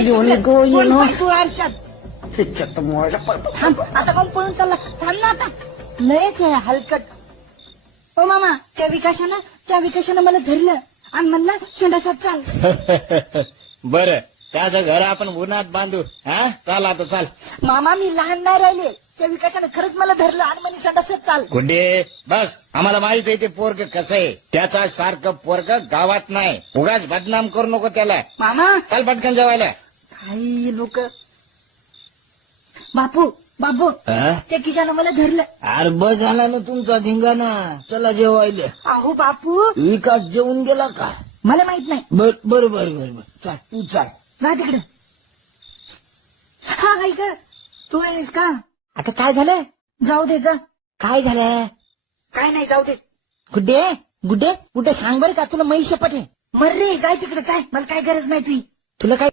तू आरशात थांब आता कोण पळून चालला थांब ना आता लयच आहे हलकट. ओ मामा त्या विकासानं मला धरलं आणि म्हणला संडासात चाल. बर त्याचं घर आपण उन्हात बांधू. हा चाल आता चाल. मामा मी लहान नाही राहिले त्या विकासानं खरंच मला धरलं आणि म्हणे संडासात चाल. गुंडे बस आम्हाला माहित आहे ते पोरग कसं आहे. त्याचा सारखं पोरग गावात नाही. उगाच बदनाम करू नको त्याला. मामा चाल पटकन जेवायला. काही लोक बापू त्या किशानं मला धरलं. अरे बस झाला ना तुमचा धिंगाणा. चला जेवायला. अहो बापू विकास जेवून गेला का? मला माहित नाही. बर चाल तू चाल. जा तिकडे. हा ऐक तू आहेस का? आता काय झालं? जाऊ दे जा. काय झालं? काय नाही जाऊ दे. गुड्डे सांग बरं का तुला म्हैस शपथ आहे. मर रे जाय तिकडे जाय मला काय गरज नाही तुला काय